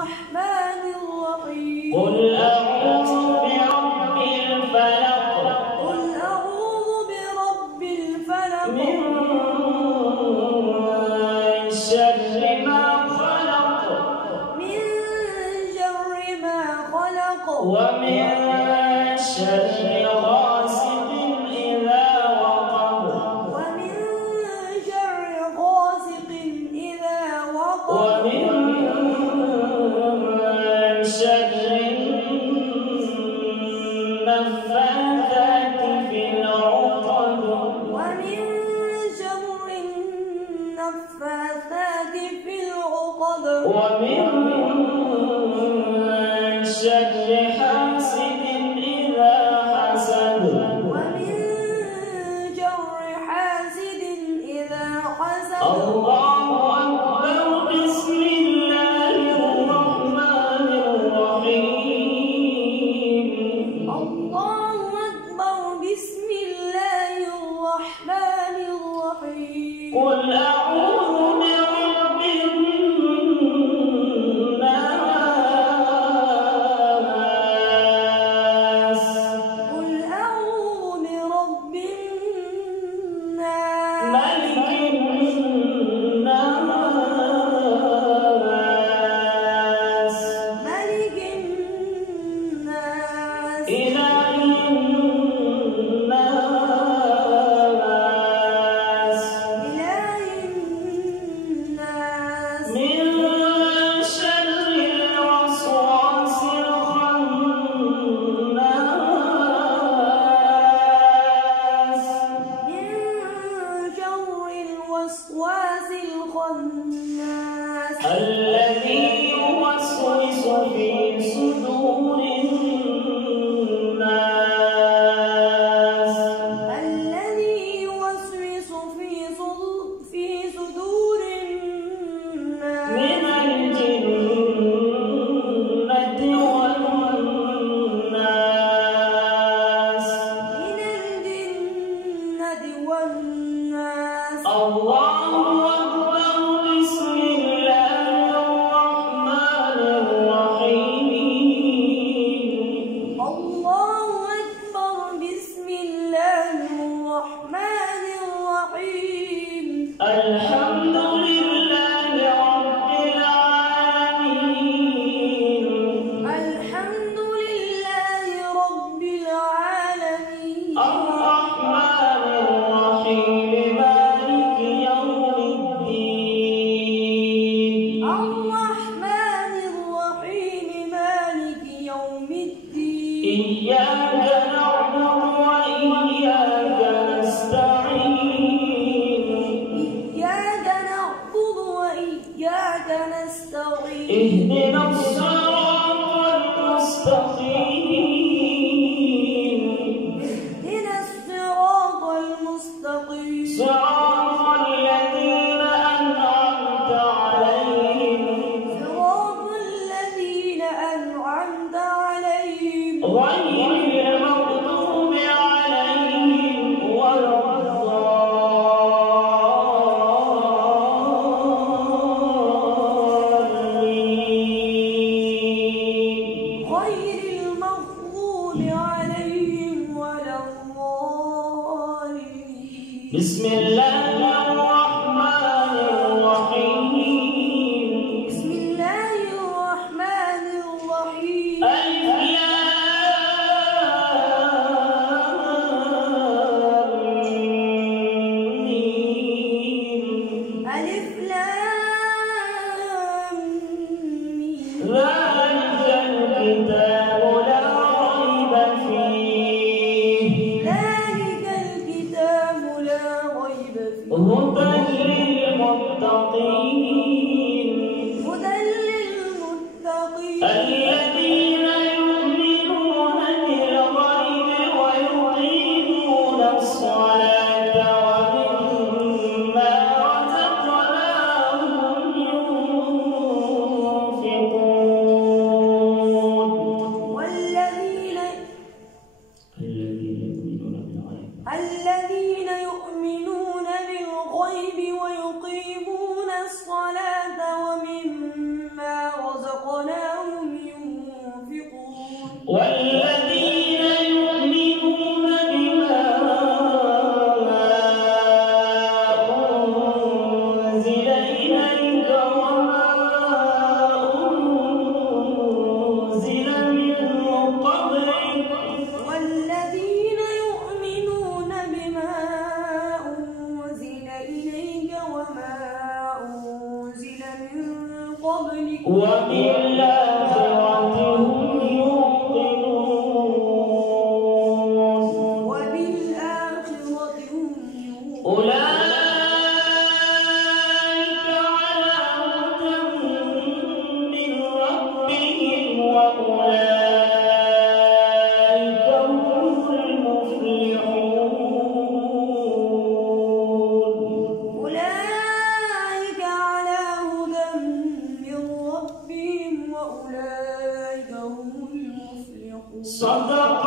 الرحمن الرحيم قل أعوذ برب الفلق قل أعوذ برب الفلق من شر ما خلق من شر ما خلق ومن شر غاسق إذا وقب ومن شر غاسق إذا وقب ومن شر النفاثات في العقد ومن شر النفاثات في العقد ومن شر حاسد إذا حسد ومن شر حاسد إذا حسد الله أكبر بسم الله الرحمن الرحيم الله أكبر بسم الله الرحمن الرحيم قل أعوذ برب الناس قل أعوذ برب الناس ملك الناس ملك الناس إله الناس إله الناس من شر الوسواس الخناس من شر الوسواس الخناس الذي يوسوس في صدور الناس الذي يوسوس في صدور الناس من الجنة والناس من الجنة والناس الله أكبر بسم الله الرحمن الرحيم الله أكبر بسم الله الرحمن الرحيم الحمد لله رب العالمين الحمد لله رب العالمين الرحمن الرحيم مالك يوم الدين الرحمن الرحيم مالك يوم الدين إياك نعبد وإياك نستعين إياك نعبد وإياك نستعين اهدنا الصراط المستقيم اهدنا الصراط المستقيم صراط الذين أنعمت عليهم صراط الذين أنعمت عليهم غير المغضوب عليهم ولا الضالين غير المغضوب عليهم ولا الضالين بسم الله الرحمن الرحيم بسم الله الرحمن الرحيم ألف لام ميم ألف لام ميم ذلك الكتاب لا ريب فيه ذلك الكتاب لا ريب قبلك وبالآخرة هم يوقنون وبالآخرة هم يوقنون أولئك على هدى من ربهم وأولئك هم المفلحون أولئك على هدى من ربهم وأولئك هم المفلحون صدق